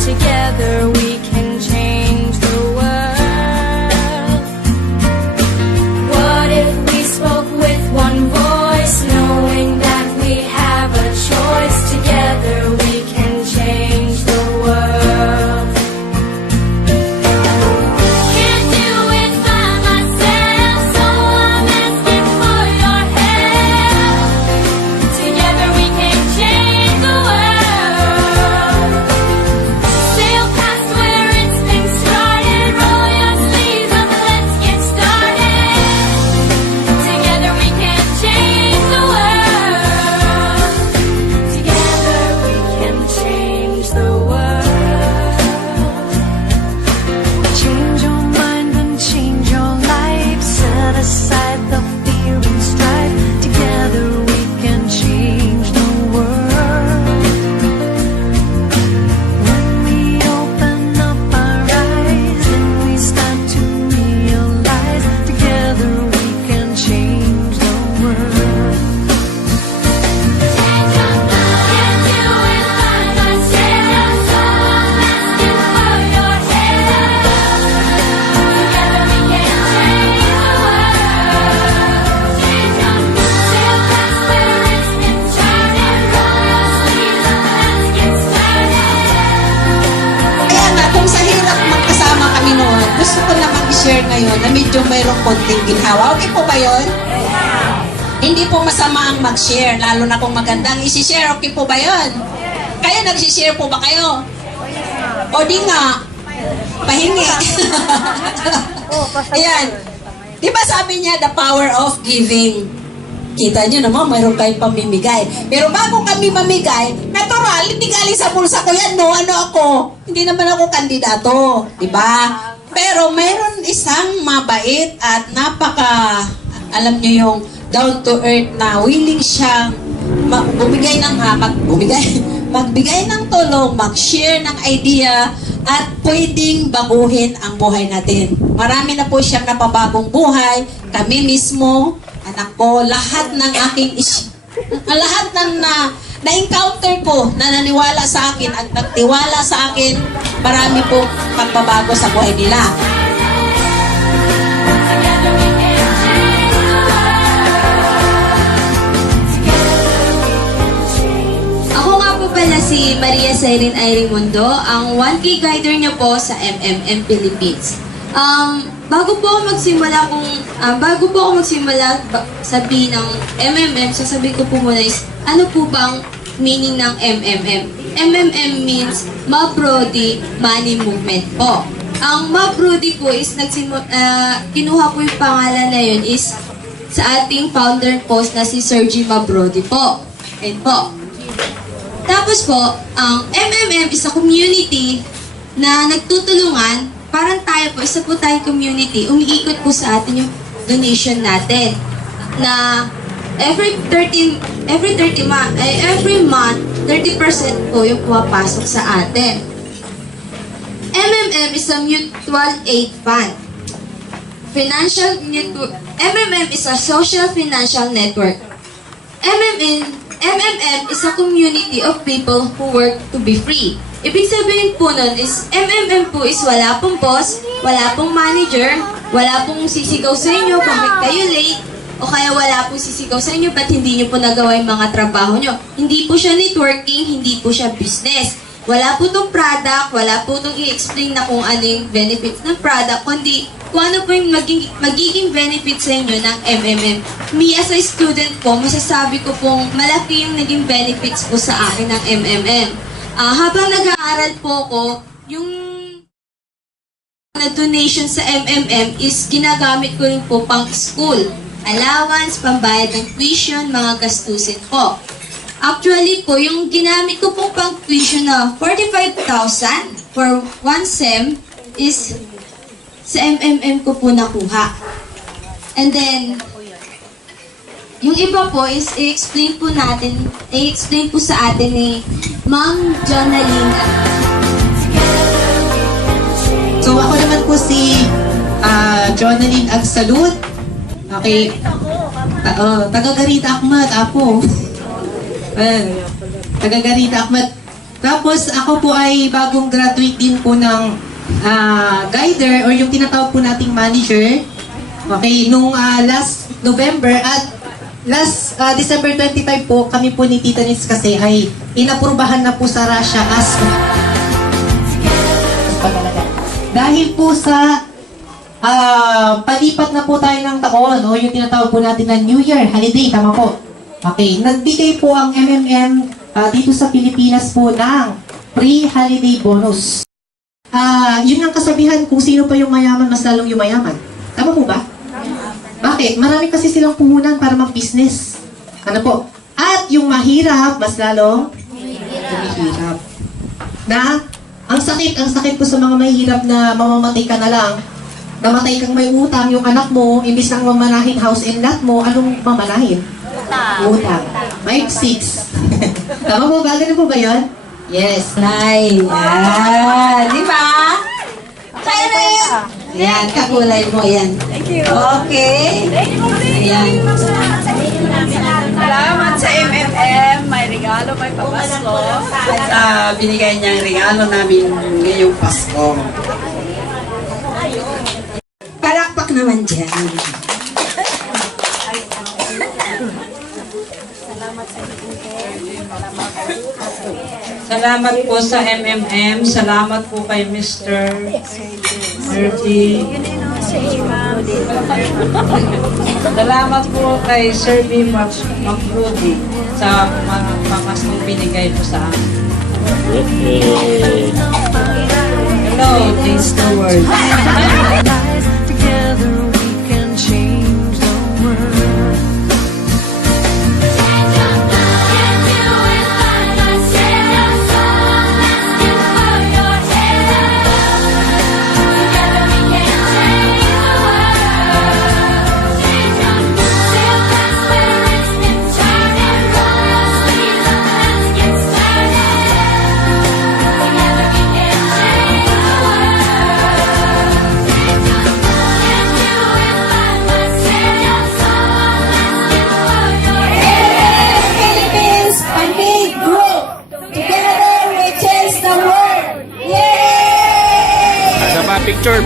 Together we can change the world. What if we spoke with one voice, knowing that we have a choice? Together we can change the world. Can't do it by myself, so I'm asking for your help. Together we can change the world. Sail past where it's been started, roll your sleeves up, let's get started. Together we can change the world. Together we can change the world. Change your mind and change your life. Set aside the fear and strife. Together we can change the world. When we open up our eyes and we start to realize, together we can change the world. Can't do it by myself, so I'm asking for your help. Together we can change the world. Sail past where it's been started, roll your sleeves up, let's get started. Kaya nga, kung sa hirap magkasama kami noon, gusto ko namang i-share ngayon na medyo mayroong konting ginhawa. Okay po ba yun? Hindi po masama ang mag-share, lalo na kung magandang isi-share. Okay po ba yun? Kayo, nag-share po ba kayo? O di nga, pahingi. Ayan. Di ba sabi niya, the power of giving? Kita niyo naman, mayroon kayong pamimigay. Pero bago kami mamigay, natural, hindi galing sa bulsa ko yan, no? Ano ako? Hindi naman ako kandidato. Di ba? Pero mayroon isang mabait at napaka, alam niyo yung down to earth na willing siyang magbigay ng tulong, mag-share ng idea at pwedeng baguhin ang buhay natin. Marami na po siyang napabagong buhay. Kami mismo, anak ko, lahat ng aking lahat ng na-encounter ko na naniwala sa akin at nagtiwala sa akin, marami po pagbabago sa buhay nila. Together we can change the world. Ako nga po pala si Maria Siren Irene Mundo, ang 1K guider niyo po sa MMM Philippines. Bago po ako magsimula sabihin ng MMM, sasabihin ko po muna is, ano po bang meaning ng MMM? MMM means Mabrody Money Movement po. Ang Mabrody po is kinuha po yung pangalan na yun is sa ating founder po na si Sir G. Mabrody po. Ayun po. Tapos po, ang MMM is a community na nagtutulungan. Parang tayo po, isa po tayong community. Umiikot po sa atin yung donation natin. Na every month, 30% po yung pumapasok sa atin. MMM is a mutual aid fund. MMM is a social financial network. MMM is a community of people who work to be free. Ibig sabihin po nun is, MMM po is wala pong boss, wala pong manager, wala pong sisigaw sa inyo bakit kayo late, o kaya wala pong sisigaw sa inyo ba't hindi nyo po nagawa yung mga trabaho nyo. Hindi po siya networking, hindi po siya business. Wala po itong product, wala po itong i-explain na kung ano yung benefits ng product, kundi kung ano po yung magiging benefits sa inyo ng MMM. Me as a student po, masasabi ko pong malaki yung naging benefits po sa akin ng MMM. Habang nag-aaral po ako, yung donation sa MMM is ginagamit ko rin po pang school. Allowance, pambayad ng tuition, mga gastusin po. Actually po, yung ginamit ko pong pang tuition na 45,000 for one sem is sa MMM ko po nakuha. And then, yung iba po is i-explain po sa atin ni Ma'am Jonalyn. So ako naman po si Jonalyn Agsalud. Okay. Taga Garita Akmat, Apo. Taga Garita Akmat. Tapos ako po ay bagong graduate din po ng guider or yung tinatawag po nating manager. Okay, nung last November at last December 25 po, kami po ni Tita Nits kasi ay inaprubahan na po sa Russia as dahil po sa palipat na po tayo ng taon o yung tinatawag po natin na New Year holiday, tama po. Okay, nagbigay po ang MMM dito sa Pilipinas po ng pre-holiday bonus. Yun ang kasabihan kung sino pa yung mayaman, mas lalong yung mayaman. Tama po ba? Bakit? Marami kasi silang puhunan para mag-business. Ano po? At yung mahirap, mas lalong mahirap. Na, ang sakit po sa mga mahirap na mamamatay ka na lang. Namatay kang may utang, yung anak mo, imbis nang mamanahin house and lot mo, anong mamanahin? Utang. May 6. Tama po ba? Ganun po ba yun? Yes. Nay, yan. Di ba? Kaya na yan. Yan, kakulay mo yan. Thank you. Okay. Ayan. Salamat sa MMM. May regalo, may papasko. At binigay niyang regalo namin ngayong Pasko. Palakpak naman dyan. Salamat po sa MMM. Salamat po kay Mr. Merty. Salamat po kay Sir B. Macrudy sa mga pamaskong binigay po sa amin. Hello, thanks the world. Together we can change the world. Can't do it by myself, so I'm asking for your help. Together we can change the world. Sail past where it's been turning, roll your sleeves up, let's get started. Together we can change the world. Can't do it by myself, so I'm asking for your help. Philippines, a big group. Together we change the world. Yay! Asa pa? Picture.